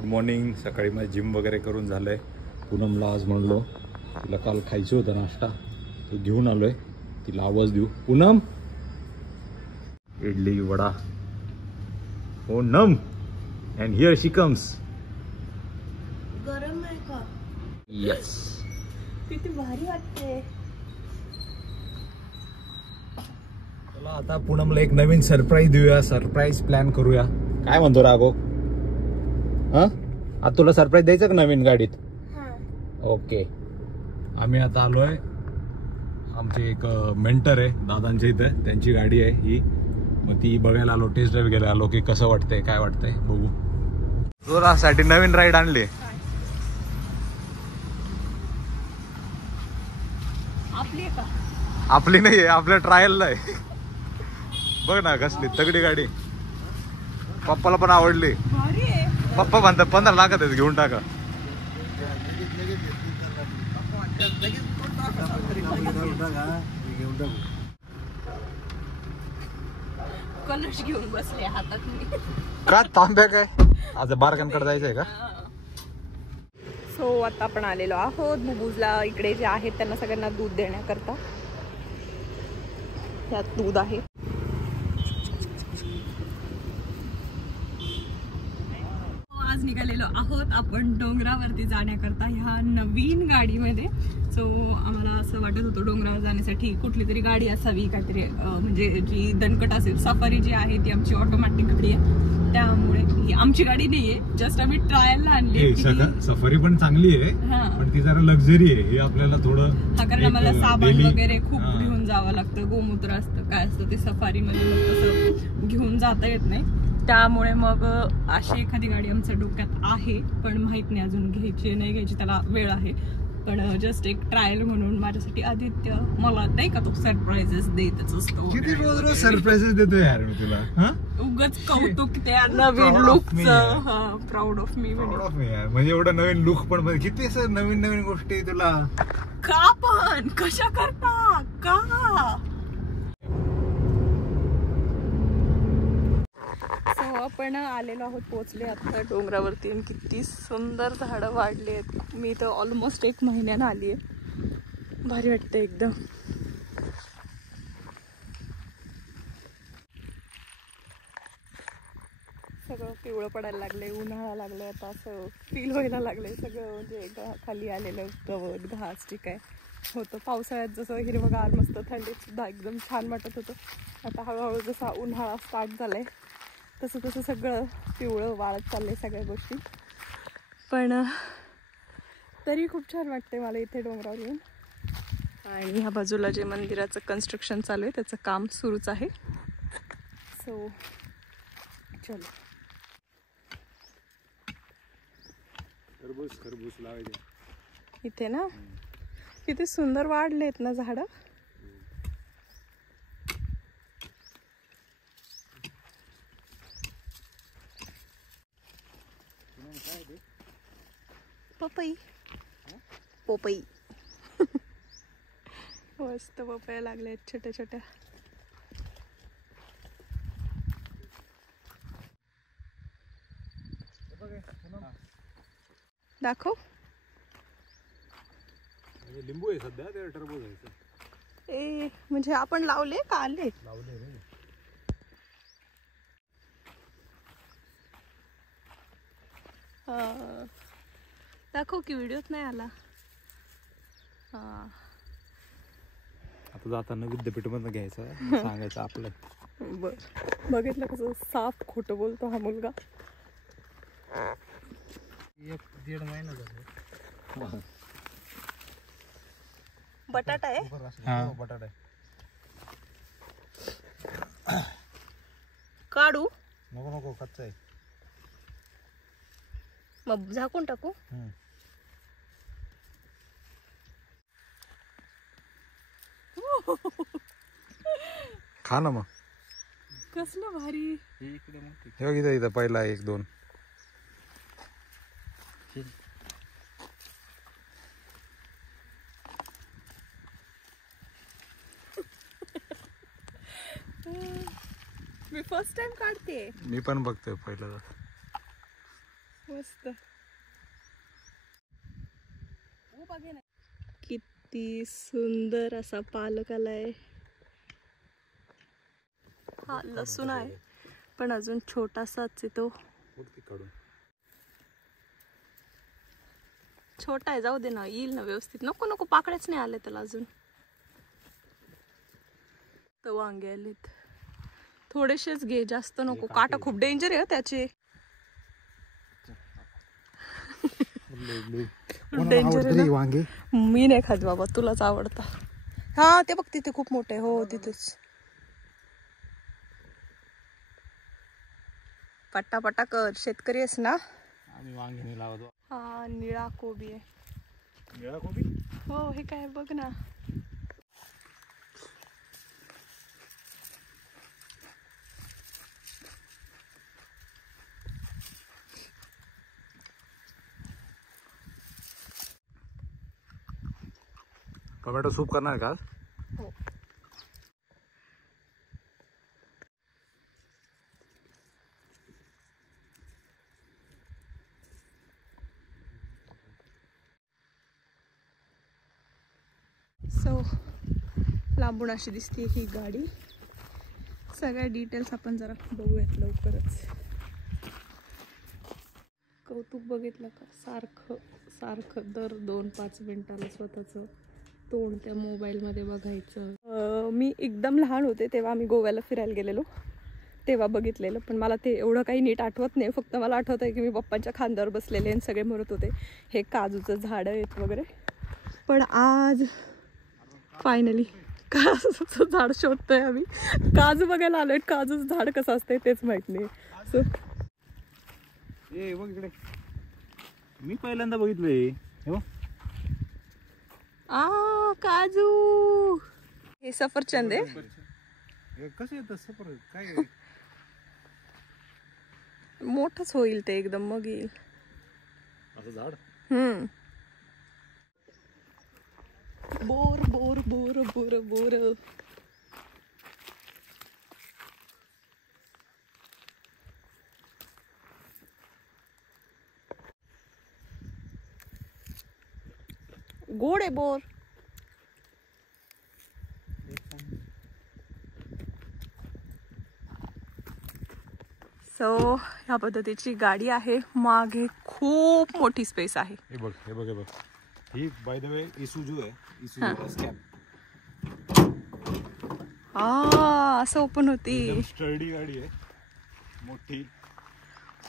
Good morning. सकाळी मला gym वगैरे करून झालंय. पूनमला आज म्हणलो तिला काल खायचं होतं नाश्ता, तो घेऊन आलोय. तिला आवाज देऊ. Poonam, idli vada. Poonam, and here she comes. गरम आहे का? येस. किती भारी वाटते. चला आता पूनमला एक नवीन सरप्राईज देऊया. सरप्राईज प्लॅन करूया. काय म्हणतो राघव? हा, आता तुला सरप्राईज द्यायचं का नवीन गाडीत? ओके. आम्ही आता आलोय, आमचे एक मेंटर आहे दादांच्या इथं, त्यांची गाडी आहे ही. मग ती बघायला आलो, टेस्ट ड्राईव्ह घ्यायला आलो की कसं वाटतंय काय वाटतंय बघू. जोरासाठी नवीन राईड आणली. आपली आहे का? आपली नाहीये, आपल्या ट्रायलला आहे. बघ ना कसली तगडी गाडी. पप्पाला पण आवडली. भारी आहे. पप्पा म्हणतात 15 लाखात आहेत, घेऊन टाका. कलश घेऊन बसले हातात मी. का तांब्या काय? आज बारकांकडे जायचंय का? सो आता आपण आलेलो आहोत बुबूजला. इकडे जे आहेत त्यांना सगळ्यांना दूध देण्याकरता. यात दूध आहे. आज निघालेलो आहोत आपण डोंगरावरती जाण्याकरता ह्या नवीन गाडीमध्ये. सो आम्हाला असं वाटत होतं डोंगरावर जाण्यासाठी कुठली तरी गाडी असावी, काहीतरी म्हणजे जी दणकट असेल. सफारी जी आहे ती आमची ऑटोमॅटिक गाडी आहे, त्यामुळे ही आमची गाडी नाहीये, जस्ट आम्ही ट्रायलला आणली. सफारी पण चांगली आहे, पण ती जरा लक्झरी आहे. हे आपल्याला थोडं, हा, कारण आम्हाला साबण वगैरे खूप घेऊन जावं लागतं, गोमूत्र असतं, काय असतं ते सफारी मध्ये मग तसं घेऊन जाता येत नाही. त्यामुळे मग अशी एखादी गाडी आमच्या डोक्यात आहे, पण माहित नाही अजून घ्यायची नाही घ्यायची, त्याला वेळ आहे. पण जस्ट एक ट्रायल म्हणून माझ्यासाठी आदित्य मला नाही का तो सरप्राइजेस देतच असतो. किती रोज रोज सरप्राइजेस देतो यार मी तुला. उगाच कौतुक त्या नवीन लुकचं. प्राऊड ऑफ मी म्हणजे एवढं नवीन लुक पण किती असं नवीन नवीन गोष्टी तुला. का पण कशा करता का? आपण आलेलो आहोत, पोहोचले आता डोंगरावरती. किती सुंदर झाडं वाढली आहेत. मी तर ऑलमोस्ट 1 महिन्यानं आली आहे. भारी वाटतं एकदम. सगळं पिवळं पडायला लागले, उन्हाळा लागले, आता असं फील व्हायला लागले सगळं. म्हणजे खाली आलेलं गवत घास ठीक आहे होतं. पावसाळ्यात जसं हिरवगार मस्त, थंडीत सुद्धा एकदम छान वाटत होतं. आता हळूहळू जसा उन्हाळा स्टार्ट झालाय तसं तसं सगळं पिवळं वाळत चाललंय सगळ्या गोष्टी. पण तरी खूप छान वाटते मला इथे डोंगरावर येऊन. आणि ह्या बाजूला जे मंदिराचं कन्स्ट्रक्शन चालू आहे त्याचं काम सुरूच आहे. सो चलो. खरबूज लावायचे इथे ना, किती सुंदर वाढलेत ना झाडं. पपई पोपई. मस्त पपया लागले छोट्या छोट्या. दाखव. लिंबू आहे सध्या, ते टरबूज आहे. ए म्हणजे आपण लावले का आले? लावले रे. दाखव की, व्हिडिओत नाही आला. हा, आता जाताना विद्यापीठमधून घ्यायचं, सांगायचं आपलं. बर, बघितलं कसं साफ खोटं बोलतो हा मुलगा. 1-1.5 महिना झाला. बटाटा आहे. हा, बटाटा आहे. काढू नको नको, कच्चा आहे. मग झाकून टाकू. खा ना मग. कसलं भारी. हे बघ इथं पहिला 1-2. मी फर्स्ट टाइम काढते. मी पण बघतोय पहिलं. मस्त. किती सुंदर असा पालक आलाय. हा लसूण आहे पण अजून छोटासाच आहे तो. छोटा आहे, जाऊ दे ना, येईल ना व्यवस्थित. नको नको, पाकळ्याच नाही आले त्याला अजून. तर वांगे आलेत, थोडेसेच घे, जास्त नको. काटा खूप डेंजर आहे त्याचे. डेंजर वांगे मी नाही खात बाबा, तुलाच आवडता. हा ते बघ तिथे खूप मोठे. हो तिथेच. पट्टा कर, शेतकरी आहेस ना. आम्ही वांगे नाही लावतो. हा निळा कोबी आहे. निळा कोबी? हो, हे काय बघ ना. टोमॅटो सूप करणार का? हो. सो लांबून अशी दिसते ही गाडी. सगळ्या डिटेल्स आपण जरा बघूयात लवकरच. कौतुक बघितलं का? सारखं सारखं दर 2-5 मिनिटाला स्वतःचं तोंड त्या मोबाईलमध्ये बघायचं. मी एकदम लहान होते तेव्हा आम्ही गोव्याला फिरायला गेलेलो, तेव्हा बघितलेलं. पण मला ते एवढं काही नीट आठवत नाही. फक्त मला आठवत आहे की मी पप्पांच्या खांद्यावर बसलेले आणि सगळे म्हणत होते हे काजूचं झाडं आहेत वगैरे. पण आज फायनली काजूचं झाड शोधतोय आम्ही. काजू बघायला आलोय. काजूचं झाड कसं असतंय तेच माहित नाही. सो ए बघ इकडे, मी पहिल्यांदा बघितलंय. काजू. हे सफरचंद आहे. कसं येतं सफर? काय मोठंच होईल ते एकदम, मग येईल असं झाड. Bore bore bore bore bore. गोड आहे बोर. सो ह्या पद्धतीची गाडी आहे. मागे खूप मोठी स्पेस आहे. हे बघ हे बघ हे बघ. ही बाय द वे इसूजू आहे. इसूजू स्कॅप. असं ओपन होती. स्टर्डी गाडी आहे, मोठी.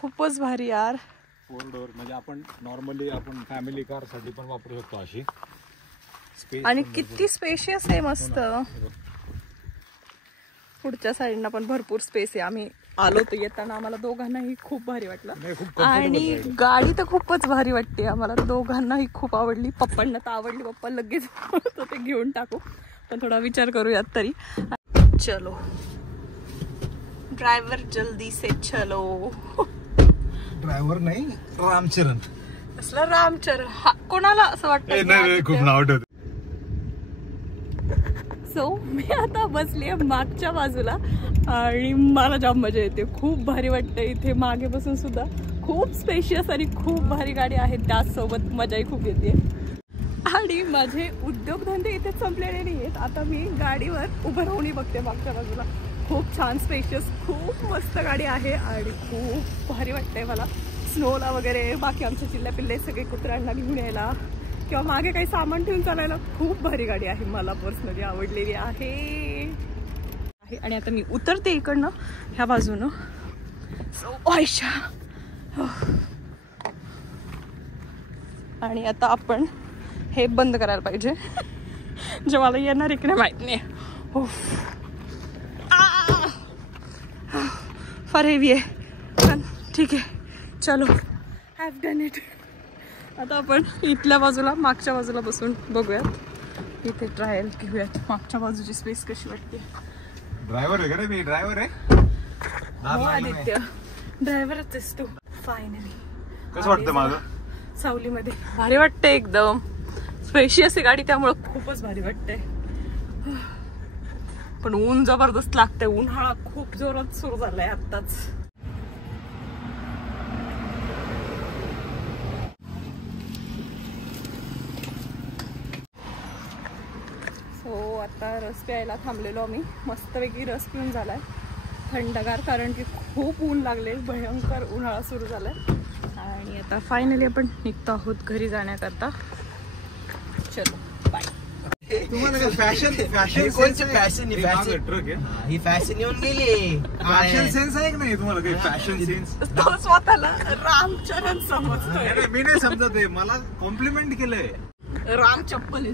खूपच भारी यार. 4 डोअर म्हणजे आपण नॉर्मली आपण फॅमिली कार साठी पण वापरू शकतो अशी. स्पेस आणि किती स्पेशियस आहे. मस्त. पुढच्या साईडला पण भरपूर स्पेस आहे. आम्ही आलो तर येताना आम्हाला दोघांनाही खूप भारी वाटलं. आणि गाडी तर खूपच भारी वाटते आम्हाला दोघांनाही. खूप आवडली. पप्पांना तर आवडली. पप्पा लगेच ते घेऊन टाकू, पण थोडा विचार करूयात तरी. चलो ड्रायव्हर जल्दी से चलो. ड्रायव्हर नाही, रामचरण. असला रामचरण. कोणाला असं वाटतं? खूप नाव ठेवत. सो मी आता बसली मागच्या बाजूला आणि मला जाम मजा येते. खूप भारी वाटतं इथे. मागे बसून सुद्धा खूप स्पेशियस आणि खूप भारी गाडी आहे. त्याचसोबत मजाही खूप येते. आणि माझे उद्योगधंदे इथे संपलेले नाही आहेत. आता मी गाडीवर उभं राहून बघते मागच्या बाजूला. खूप छान स्पेशियस, खूप मस्त गाडी आहे आणि खूप भारी वाटतंय मला. स्नोला वगैरे बाकी आमच्या चिल्ल्या पिल्ले सगळे कुत्र्यांना घेऊन यायला किंवा मागे काही सामान ठेवून चालायला खूप भारी गाडी आहे. मला पर्सनली आवडलेली आहे. आणि आता मी उतरते इकडनं ह्या बाजूनं. आणि आता आपण हे बंद करायला पाहिजे. जे मला येणार इकडे माहित नाही. फार हेवी आहे पण ठीक आहे. चलो हॅव डन इट. आता आपण इथल्या बाजूला मागच्या बाजूला बसून बघूयात. इथे ट्रायल घेऊयात मागच्या बाजूची स्पेस कशी वाटते. ड्रायव्हर वगैरे मी ड्रायव्हर आहे. हो आदित्य, ड्रायव्हरच आहेस तू. फायनली कसं वाटतं माझं? सावलीमध्ये भारी वाटतंय. एकदम स्पेशियस आहे गाडी त्यामुळे खूपच भारी वाटतंय. पण ऊन जबरदस्त लागतंय. उन्हाळा खूप जोरात सुरू झालाय आत्ताच. हो आता रस प्यायला थांबलेलो आम्ही. मस्तपैकी रस पिऊन झालाय थंडगार, कारण की खूप ऊन लागले, भयंकर उन्हाळा सुरू झालाय. आणि आता फायनली आपण निघतो आहोत घरी जाण्याकरता. चलो बाय. तुम्हाला काय फॅशन कोणची फॅशन ट्रक आहे ही फॅशन येऊन गेली. फॅशन सेन्स आहे की नाही तुम्हाला काही फॅशन सेन्स? तो स्वतःला रामचरण समजतोय. मी नाही समजत आहे, मला कॉम्प्लिमेंट केलंय. राम चप्पल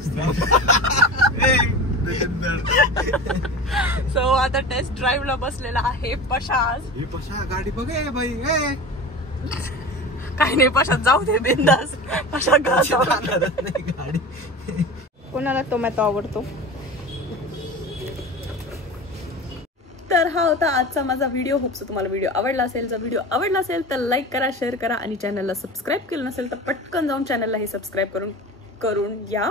सो आता टेस्ट ड्राईव्हला बसलेला आहे पशाज. ही पशा गाडी बघे बाई. काही नाही पशात जाऊ दे बिंदास. पशा गाडी कोणाला टोमॅटो आवडतो? तर हा होता आजचा माझा व्हिडिओ. होप्स तुम्हाला व्हिडिओ आवडला असेल. जर व्हिडिओ आवडला असेल तर लाईक करा, शेअर करा आणि चॅनलला सबस्क्राईब केलं नसेल तर पटकन जाऊन चॅनललाही सबस्क्राईब करून या.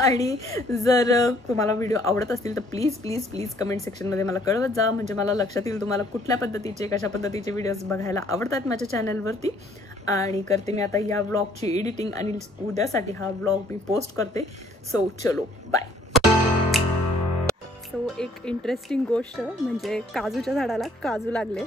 आणि जर तुम्हाला व्हिडिओ आवडत असतील तर प्लीज प्लीज प्लीज कमेंट सेक्शनमध्ये मला कळवत जा, म्हणजे मला लक्षात येईल तुम्हाला कुठल्या पद्धतीचे कशा पद्धतीचे व्हिडिओज बघायला आवडतात माझ्या चॅनलवरती. आणि करते मी आता या व्लॉगची एडिटिंग आणि उद्यासाठी हा व्लॉग मी पोस्ट करते. सो चलो बाय. सो एक इंटरेस्टिंग गोष्ट म्हणजे काजूच्या झाडाला काजू लागले